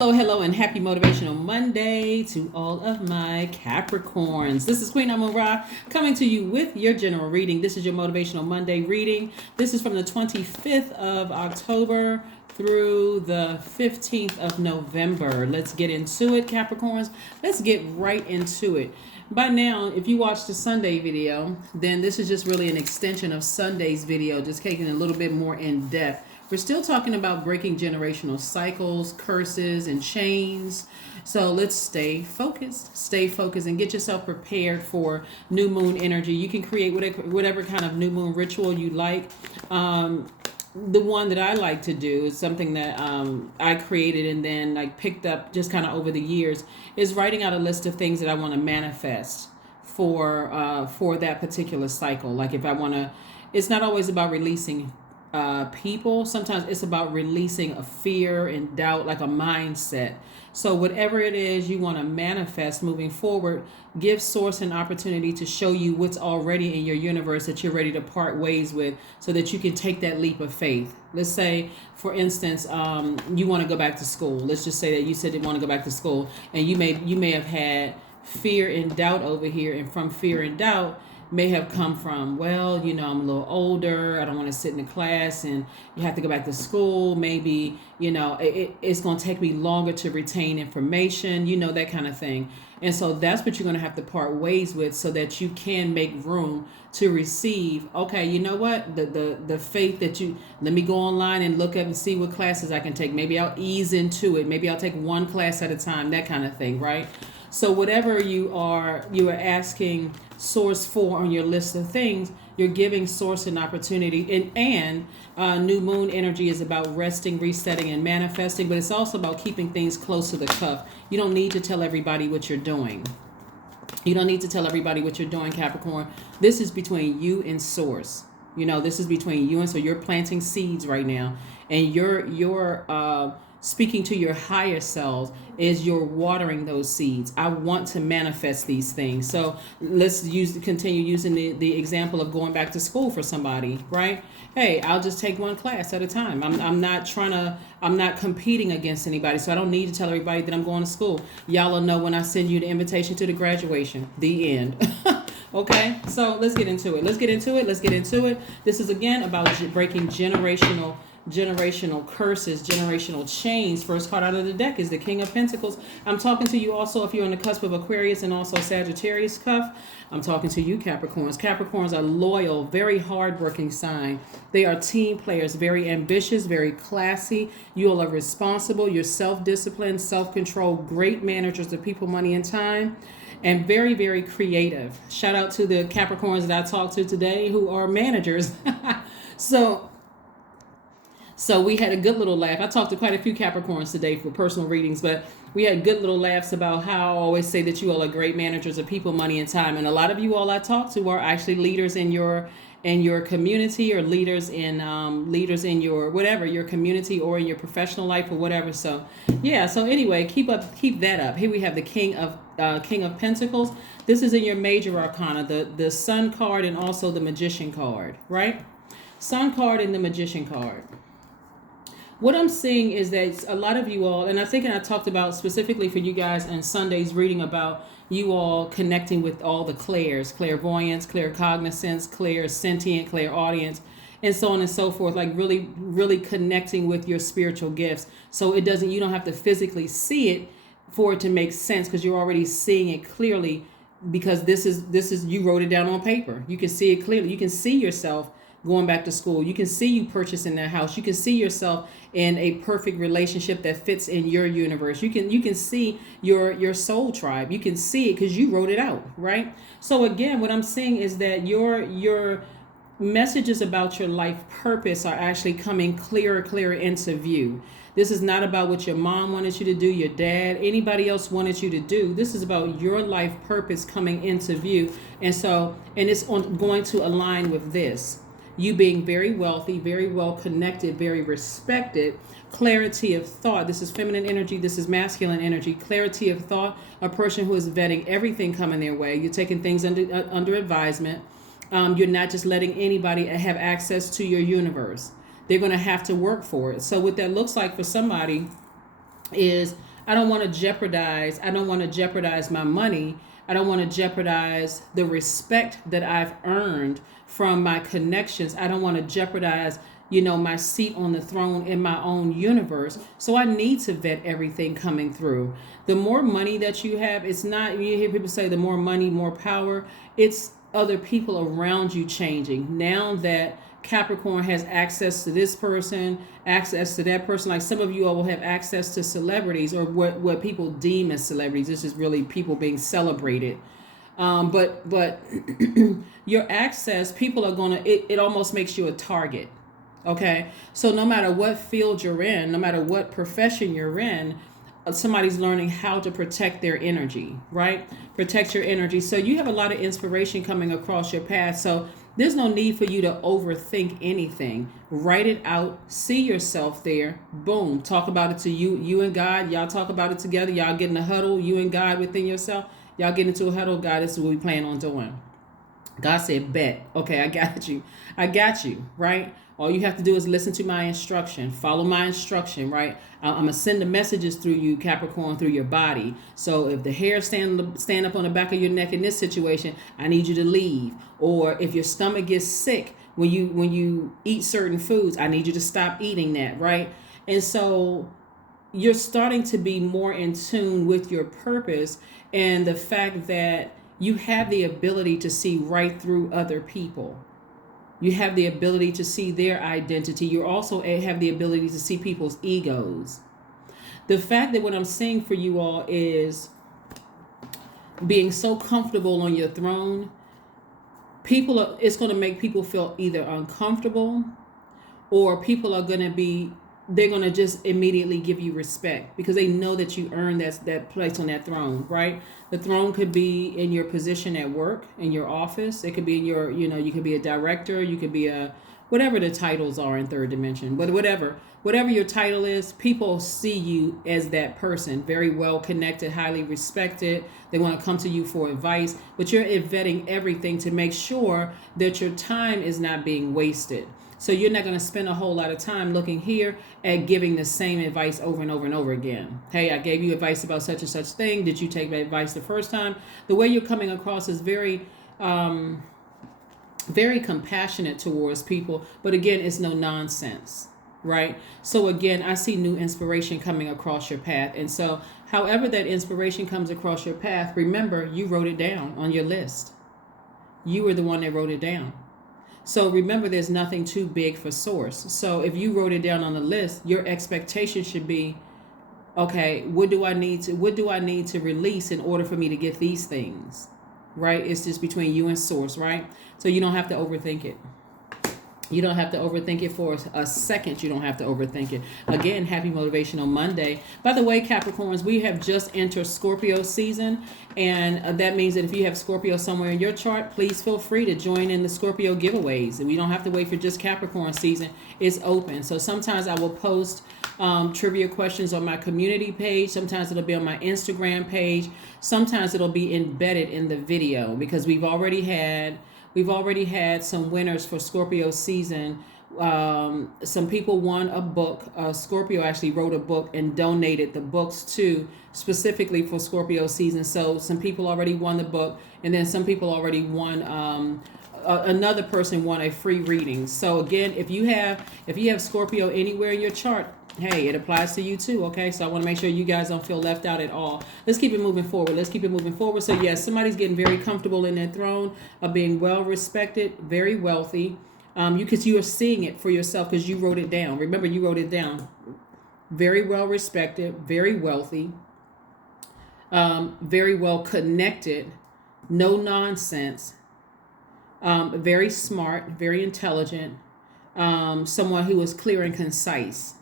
Hello, and happy Motivational Monday to all of my Capricorns. This is Queen Amun Ra coming to you with your general reading. This is your Motivational Monday reading. This is from the 25th of October through the 15th of November. Let's get into it, Capricorns. Let's get right into it. By now, if you watched the Sunday video, then this is just really an extension of Sunday's video, just taking a little bit more in depth. We're still talking about breaking generational cycles, curses, and chains. So let's stay focused, and get yourself prepared for new moon energy. You can create whatever kind of new moon ritual you like. The one that I like to do is something that I created and then like picked up just kind of over the years, is writing out a list of things that I want to manifest for that particular cycle. Like if I want to, it's not always about releasing people. Sometimes it's about releasing a fear and doubt, like a mindset. So whatever it is you want to manifest moving forward, give source an opportunity to show you what's already in your universe that you're ready to part ways with, so that you can take that leap of faith. Let's say, for instance, you want to go back to school. Let's just say that you said you want to go back to school, and you may have had fear and doubt over here, and from fear and doubt may have come from, well, I'm a little older, I don't want to sit in the class, and you have to go back to school. Maybe, it's going to take me longer to retain information, that kind of thing. And so that's what you're going to have to part ways with, so that you can make room to receive, okay, you know what, the faith that let me go online and look up and see what classes I can take. Maybe I'll ease into it. Maybe I'll take one class at a time, that kind of thing, right? So whatever you are asking source for on your list of things, you're giving source an opportunity. And new moon energy is about resting, resetting, and manifesting, but it's also about keeping things close to the cuff. You don't need to tell everybody what you're doing. Capricorn. This is between you and source. This is between you and so you're planting seeds right now, and you're speaking to your higher selves is you're watering those seeds. I want to manifest these things. So let's continue using the example of going back to school for somebody, right? Hey, I'll just take one class at a time. I'm not competing against anybody. So I don't need to tell everybody that I'm going to school. Y'all will know when I send you the invitation to the graduation. The end. Okay, so let's get into it. This is again about breaking generational curses, generational chains. First card out of the deck is the King of Pentacles. I'm talking to you also if you're on the cusp of Aquarius and also Sagittarius cuff. I'm talking to you, Capricorns. Capricorns are loyal, very hardworking sign. They are team players, very ambitious, very classy. You all are responsible. You're self-disciplined, self-control, great managers of people, money, and time, and very, very creative. Shout out to the Capricorns that I talked to today who are managers. So we had a good little laugh. I talked to quite a few Capricorns today for personal readings, but we had good little laughs about how I always say that you all are great managers of people, money, and time. And a lot of you all I talk to are actually leaders in your community, or leaders in your whatever, your community, or in your professional life, or whatever. So yeah. So anyway, keep that up. Here we have the King of Pentacles. This is in your major arcana, the Sun card and also the Magician card, right? Sun card and the Magician card. What I'm seeing is that a lot of you all, and I think I talked about specifically for you guys in Sunday's reading about you all connecting with all the clairs, clairvoyance, claircognizance, clairsentient, clairaudience, and so on and so forth, like really, really connecting with your spiritual gifts. So you don't have to physically see it for it to make sense, because you're already seeing it clearly, because this is you wrote it down on paper. You can see it clearly. You can see yourself going back to school. You can see you purchasing that house. You can see yourself in a perfect relationship that fits in your universe. You can see your soul tribe. You can see it because you wrote it out, right? So again, what I'm seeing is that your messages about your life purpose are actually coming clearer into view. This is not about what your mom wanted you to do, your dad, anybody else wanted you to do. This is about your life purpose coming into view. And it's going to align with this. You being very wealthy, very well connected, very respected, clarity of thought. This is feminine energy. This is masculine energy. Clarity of thought, a person who is vetting everything coming their way. You're taking things under advisement. You're not just letting anybody have access to your universe. They're going to have to work for it. So what that looks like for somebody is I don't want to jeopardize. I don't want to jeopardize my money. I don't want to jeopardize the respect that I've earned from my connections. I don't want to jeopardize, my seat on the throne in my own universe. So I need to vet everything coming through. The more money that you have, it's not, you hear people say the more money, more power. It's other people around you changing. Now that Capricorn has access to this person, access to that person. Like some of you all will have access to celebrities or what people deem as celebrities. This is really people being celebrated. But your access, people are gonna. It almost makes you a target. Okay, so no matter what field you're in, no matter what profession you're in, somebody's learning how to protect their energy, right? Protect your energy. So you have a lot of inspiration coming across your path. So there's no need for you to overthink anything. Write it out. See yourself there. Boom. Talk about it to you and God. Y'all talk about it together. Y'all get in a huddle, you and God within yourself. Y'all get into a huddle. God, this is what we plan on doing. God said, bet. Okay, I got you. I got you, right? All you have to do is listen to my instruction. Follow my instruction, right? I'm going to send the messages through you, Capricorn, through your body. So if the hair stand up on the back of your neck in this situation, I need you to leave. Or if your stomach gets sick when you eat certain foods, I need you to stop eating that, right? And so you're starting to be more in tune with your purpose and the fact that you have the ability to see right through other people. You have the ability to see their identity. You also have the ability to see people's egos. The fact that what I'm seeing for you all is being so comfortable on your throne, it's going to make people feel either uncomfortable or people are going to be, they're going to just immediately give you respect because they know that you earned that place on that throne, right? The throne could be in your position at work, in your office. It could be in your, you could be a director. You could be whatever the titles are in third dimension. But whatever your title is, people see you as that person. Very well connected, highly respected. They want to come to you for advice. But you're vetting everything to make sure that your time is not being wasted. So you're not going to spend a whole lot of time looking here at giving the same advice over and over and over again. Hey, I gave you advice about such and such thing. Did you take my advice the first time? The way you're coming across is very, very compassionate towards people. But again, it's no nonsense, right? So again, I see new inspiration coming across your path. And so however that inspiration comes across your path, remember, you wrote it down on your list. You were the one that wrote it down. So remember, there's nothing too big for source. So if you wrote it down on the list, your expectation should be, okay, what do I need to release in order for me to get these things, right? It's just between you and source, right? So you don't have to overthink it. You don't have to overthink it for a second. You don't have to overthink it. Again, happy Motivational Monday. By the way, Capricorns, we have just entered Scorpio season. And that means that if you have Scorpio somewhere in your chart, please feel free to join in the Scorpio giveaways. And we don't have to wait for just Capricorn season. It's open. So sometimes I will post trivia questions on my community page. Sometimes it'll be on my Instagram page. Sometimes it'll be embedded in the video because we've already had some winners for Scorpio season. Some people won a book. Scorpio actually wrote a book and donated the books to specifically for Scorpio season. So some people already won the book, and then some people already won. Another person won a free reading. So again, if you have Scorpio anywhere in your chart, hey, it applies to you too, okay? So I want to make sure you guys don't feel left out at all. Let's keep it moving forward. So yes, somebody's getting very comfortable in their throne of being well respected, very wealthy. You are seeing it for yourself because you wrote it down. Remember, you wrote it down. Very well respected, very wealthy, very well connected, no nonsense, very smart, very intelligent, someone who is clear and concise.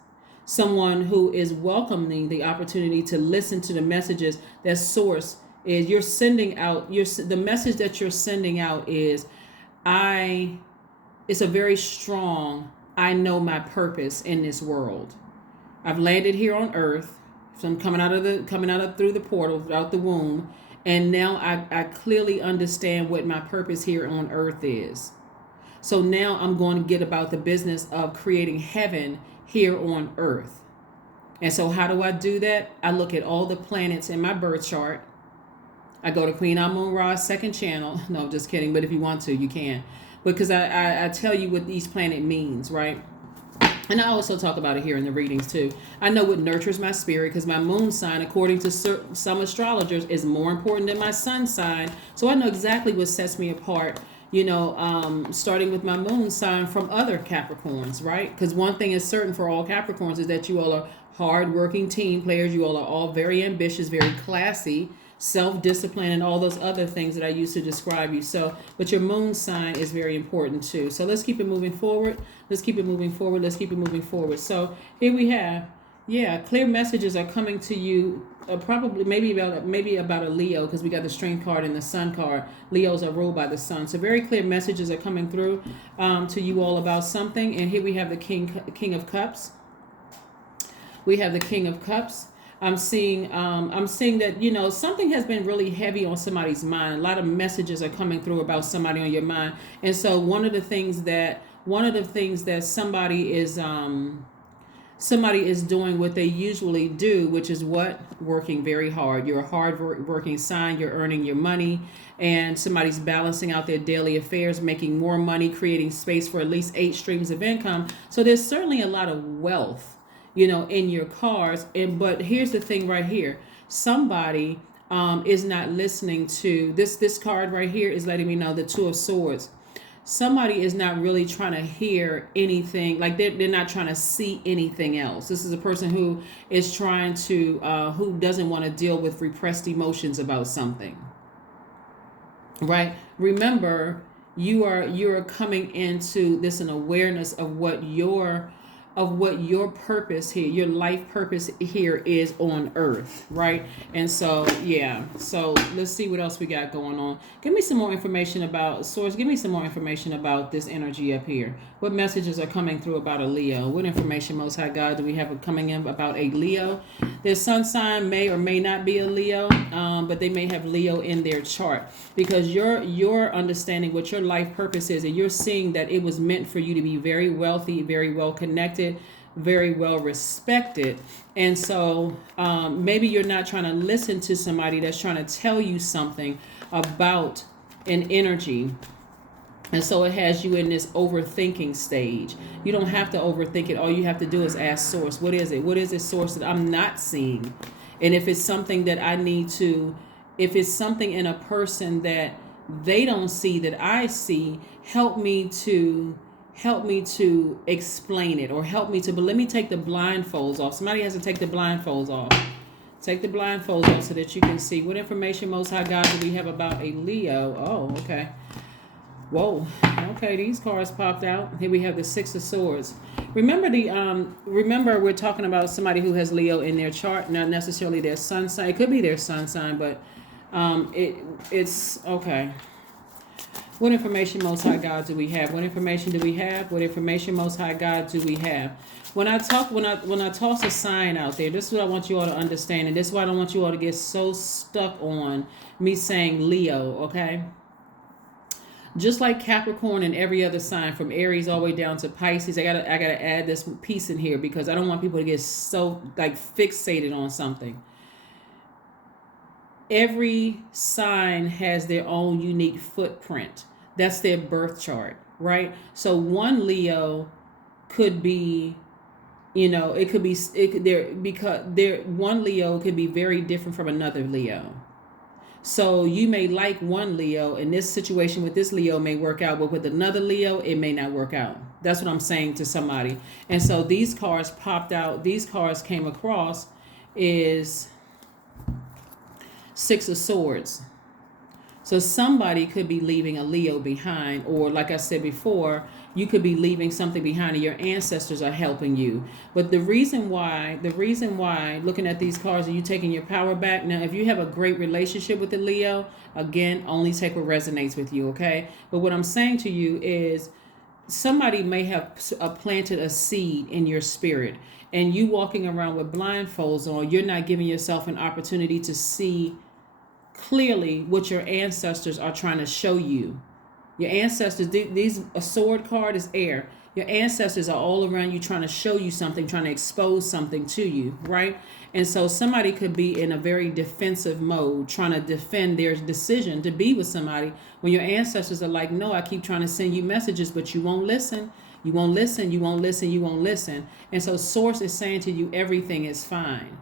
Someone who is welcoming the opportunity to listen to the messages that source is you're sending out. The message that you're sending out is, it's a very strong, I know my purpose in this world. I've landed here on earth. So I'm coming out through the portal, out the womb. And now I clearly understand what my purpose here on earth is. So now I'm going to get about the business of creating heaven here on earth. And so how do I do that? I look at all the planets in my birth chart. I go to Queen Amun Ra's second channel. No, just kidding. But if you want to, you can. Because I tell you what each planet means, right? And I also talk about it here in the readings too. I know what nurtures my spirit because my moon sign, according to some astrologers, is more important than my sun sign. So I know exactly what sets me apart, starting with my moon sign from other Capricorns, right? Because one thing is certain for all Capricorns is that you all are hardworking team players. You all are all very ambitious, very classy, self-discipline, and all those other things that I used to describe you. So, but your moon sign is very important too. So let's keep it moving forward. Let's keep it moving forward. Let's keep it moving forward. So here we have, clear messages are coming to you. Probably maybe about a Leo, because we got the Strength card and the Sun card. Leos are ruled by the Sun. So very clear messages are coming through to you all about something. And here we have the King of Cups. We have the King of Cups. I'm seeing that, something has been really heavy on somebody's mind. A lot of messages are coming through about somebody on your mind. And so one of the things that somebody is doing what they usually do, which is what? Working very hard. You're a hard working sign. You're earning your money, and somebody's balancing out their daily affairs, making more money, creating space for at least 8 streams of income. So there's certainly a lot of wealth, in your cards. But here's the thing right here. Somebody is not listening to this card right here is letting me know the Two of Swords. Somebody is not really trying to hear anything. Like they're not trying to see anything else. This is a person who is trying to, who doesn't want to deal with repressed emotions about something. Right? Remember, you're coming into this an awareness of what your purpose here, your life purpose here is on earth, right? And so, so let's see what else we got going on. Give me some more information about Source. Give me some more information about this energy up here. What messages are coming through about a Leo? What information, Most High God, do we have coming in about a Leo? Their sun sign may or may not be a Leo, but they may have Leo in their chart, because you're understanding what your life purpose is, and you're seeing that it was meant for you to be very wealthy, very well connected, very well respected. And so maybe you're not trying to listen to somebody that's trying to tell you something about an energy. And so it has you in this overthinking stage. You don't have to overthink it. All you have to do is ask Source, what is it? What is this Source that I'm not seeing? And if it's something that I need to, if it's something in a person that they don't see that I see, help me to explain it, or help me to, but let me take the blindfolds off. Somebody has to take the blindfolds off. Take the blindfolds off so that you can see. What information, Most High God, do we have about a Leo? Oh, okay. Whoa. Okay, these cards popped out. Here we have the Six of Swords. Remember we're talking about somebody who has Leo in their chart, not necessarily their sun sign. It could be their sun sign, but it's okay. What information, Most High God, do we have? What information do we have? What information, Most High God, do we have? When I toss a sign out there, this is what I want you all to understand, and this is why I don't want you all to get so stuck on me saying Leo, okay? Just like Capricorn and every other sign, from Aries all the way down to Pisces, I gotta add this piece in here, because I don't want people to get so fixated on something. Every sign has their own unique footprint. That's their birth chart, right? So one Leo could be, one Leo could be very different from another Leo. So you may like one Leo, and this situation with this Leo may work out, but with another Leo, it may not work out. That's what I'm saying to somebody. And so these cards popped out. These cards came across is Six of Swords. So somebody could be leaving a Leo behind, or like I said before, you could be leaving something behind and your ancestors are helping you. But the reason why, looking at these cards, are you taking your power back? Now, if you have a great relationship with the Leo, again, only take what resonates with you, okay? But what I'm saying to you is somebody may have planted a seed in your spirit, and you walking around with blindfolds on, you're not giving yourself an opportunity to see clearly what your ancestors are trying to show you. Your ancestors, a sword card is air. Your ancestors are all around you trying to show you something, trying to expose something to you, right? And so somebody could be in a very defensive mode, trying to defend their decision to be with somebody when your ancestors are like, no, I keep trying to send you messages, but you won't listen. You won't listen, you won't listen, you won't listen. And so source is saying to you, everything is fine.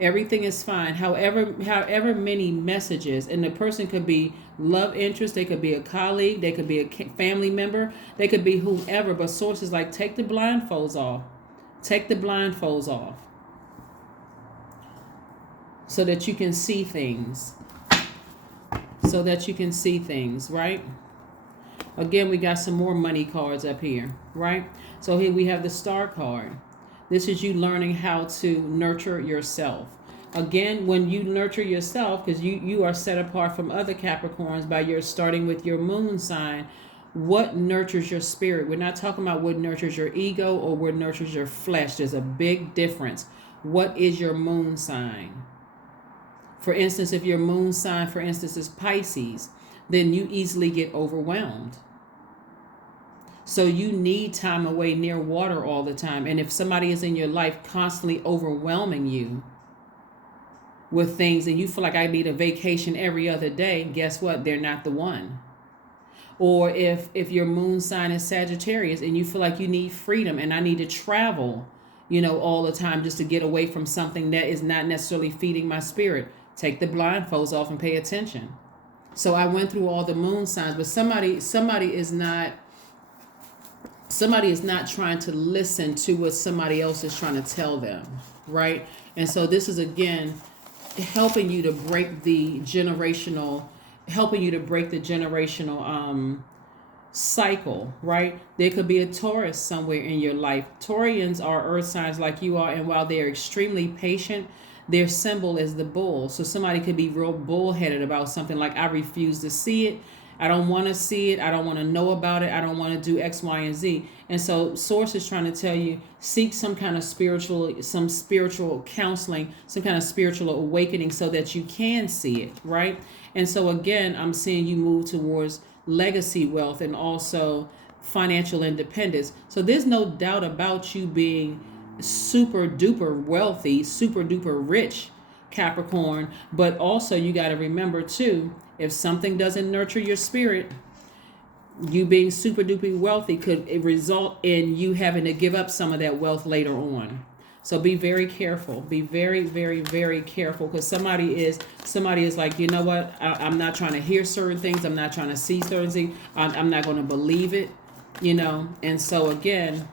Everything is fine. However many messages, and the person could be love interest, they could be a colleague, they could be a family member, they could be whoever, but source is like, take the blindfolds off. Take the blindfolds off so that you can see things. So that you can see things, right? Again, we got some more money cards up here, right? So here we have the Star card. This is you learning how to nurture yourself. Again, when you nurture yourself, because you are set apart from other Capricorns by your starting with your moon sign, what nurtures your spirit? We're not talking about what nurtures your ego or what nurtures your flesh. There's a big difference. What is your moon sign? For instance, if your moon sign, for instance, is Pisces, then you easily get overwhelmed. So you need time away near water all the time. And if somebody is in your life constantly overwhelming you with things and you feel like I need a vacation every other day, guess what? They're not the one. Or if your moon sign is Sagittarius and you feel like you need freedom and I need to travel, all the time just to get away from something that is not necessarily feeding my spirit, take the blindfolds off and pay attention. So I went through all the moon signs, but somebody is not trying to listen to what somebody else is trying to tell them, right? And so this is, again, helping you to break the generational cycle, right? There could be a Taurus somewhere in your life. Taurians are earth signs like you are, and while they're extremely patient, their symbol is the bull. So somebody could be real bullheaded about something like, I refuse to see it. I don't want to see it. I don't want to know about it. I don't want to do X, Y, and Z. And so source is trying to tell you, seek some spiritual counseling, some kind of spiritual awakening so that you can see it, right? And so again, I'm seeing you move towards legacy wealth and also financial independence. So there's no doubt about you being super duper wealthy, super duper rich, Capricorn. But also you got to remember too, if something doesn't nurture your spirit, you being super duper wealthy could result in you having to give up some of that wealth later on. So be very careful. Be very, very, very careful, because somebody is like, you know what? I'm not trying to hear certain things. I'm not trying to see certain things. I'm not going to believe it, And so again,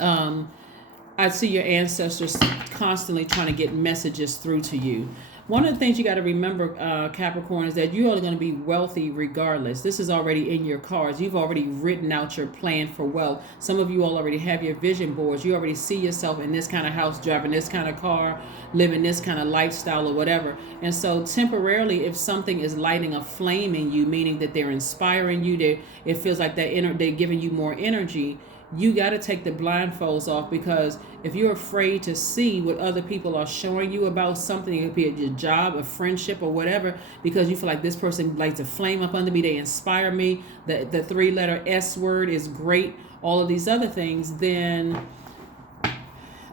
I see your ancestors constantly trying to get messages through to you. One of the things you got to remember, Capricorn, is that you are going to be wealthy regardless. This is already in your cards. You've already written out your plan for wealth. Some of you all already have your vision boards. You already see yourself in this kind of house, driving this kind of car, living this kind of lifestyle or whatever. And so temporarily, if something is lighting a flame in you, meaning that they're inspiring you, it feels like they're giving you more energy, you got to take the blindfolds off, because if you're afraid to see what other people are showing you about something, it could be your job, a friendship, or whatever, because you feel like this person likes to flame up under me, they inspire me, the 3-letter S word is great, all of these other things, then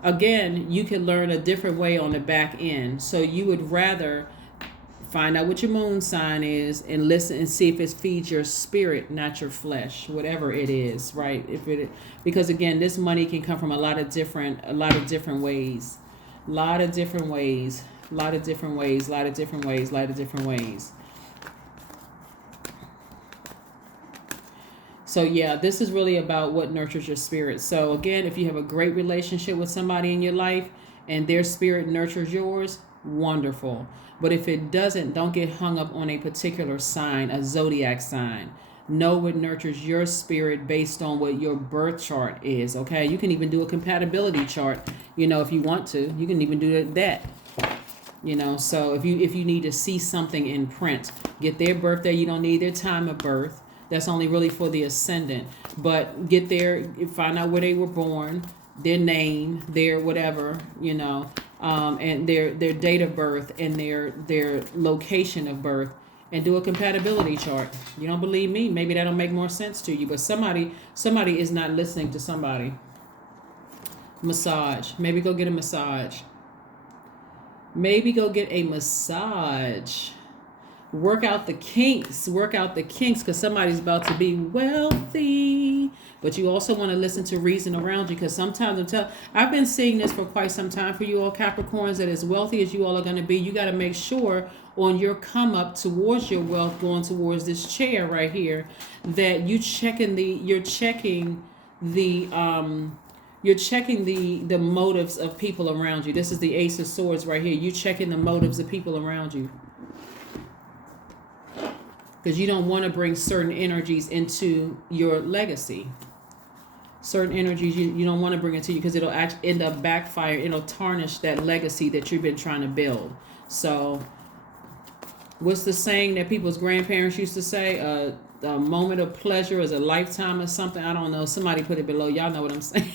again, you can learn a different way on the back end. So you would rather find out what your moon sign is and listen and see if it feeds your spirit, not your flesh, whatever it is, right? Because again, this money can come from a lot of different ways. So yeah, this is really about what nurtures your spirit. So again, if you have a great relationship with somebody in your life and their spirit nurtures yours, wonderful. But if it doesn't, don't get hung up on a particular sign, a zodiac sign. Know what nurtures your spirit based on what your birth chart is, okay? You can even do a compatibility chart, if you want to. You can even do that. So if you need to see something in print, get their birthday. You don't need their time of birth. That's only really for the ascendant. But get there, find out where they were born, their name, their whatever, and their date of birth and their location of birth, and do a compatibility chart. You don't believe me? Maybe that'll make more sense to you. But somebody is not listening to somebody. Massage. Maybe go get a massage. Maybe go get a massage. Work out the kinks. Work out the kinks, because somebody's about to be wealthy. But you also want to listen to reason around you, because sometimes I've been seeing this for quite some time for you all Capricorns, that as wealthy as you all are going to be, you got to make sure on your come up towards your wealth, going towards this chair right here, that you're checking the motives of people around you. This is the Ace of Swords right here. You checking the motives of people around you, because you don't want to bring certain energies into your legacy. Certain energies you don't want to bring into you, because it'll actually end up backfiring. It'll tarnish that legacy that you've been trying to build. So what's the saying that people's grandparents used to say? A moment of pleasure is a lifetime or something. I don't know. Somebody put it below. Y'all know what I'm saying.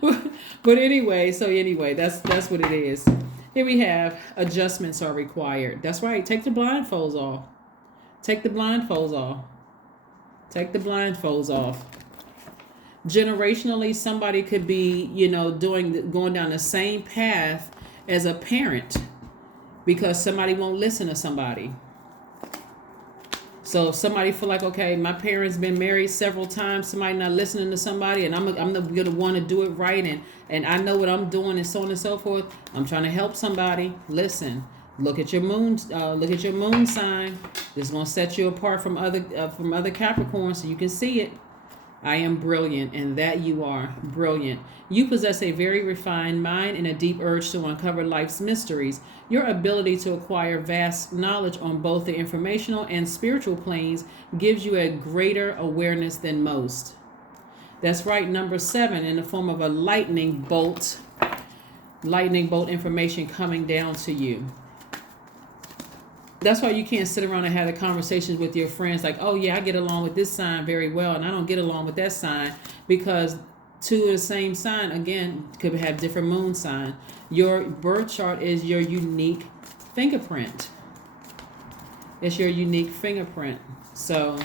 But anyway, that's what it is. Here we have adjustments are required. That's right. Take the blindfolds off. Take the blindfolds off. Take the blindfolds off. Generationally, somebody could be, going down the same path as a parent, because somebody won't listen to somebody. So if somebody feel like, okay, my parents been married several times, somebody not listening to somebody, and I'm going to want to do it right, and I know what I'm doing, and so on and so forth. I'm trying to help somebody. Listen, look at your moon sign. This is going to set you apart from other Capricorns, so you can see it. I am brilliant, and that you are brilliant. You possess a very refined mind and a deep urge to uncover life's mysteries. Your ability to acquire vast knowledge on both the informational and spiritual planes gives you a greater awareness than most. That's right, number 7, in the form of a lightning bolt information coming down to you. That's why you can't sit around and have the conversations with your friends like, oh yeah, I get along with this sign very well, and I don't get along with that sign, because two of the same sign, again, could have different moon sign. Your birth chart is your unique fingerprint. It's your unique fingerprint. So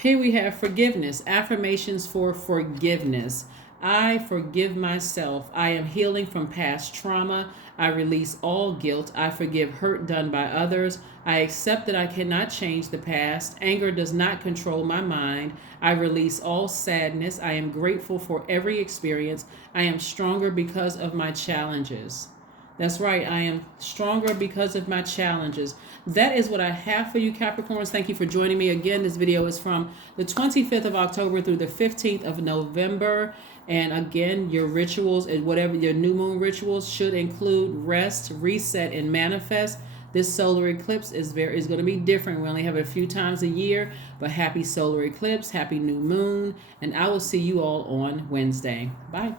here we have forgiveness. Affirmations for forgiveness. I forgive myself. I am healing from past trauma. I release all guilt. I forgive hurt done by others. I accept that I cannot change the past. Anger does not control my mind. I release all sadness. I am grateful for every experience. I am stronger because of my challenges. That's right. I am stronger because of my challenges. That is what I have for you, Capricorns. Thank you for joining me again. This video is from the 25th of October through the 15th of November. And again, your rituals and whatever your new moon rituals should include rest, reset, and manifest. This solar eclipse is going to be different. We only have it a few times a year, but happy solar eclipse, happy new moon, and I will see you all on Wednesday. Bye.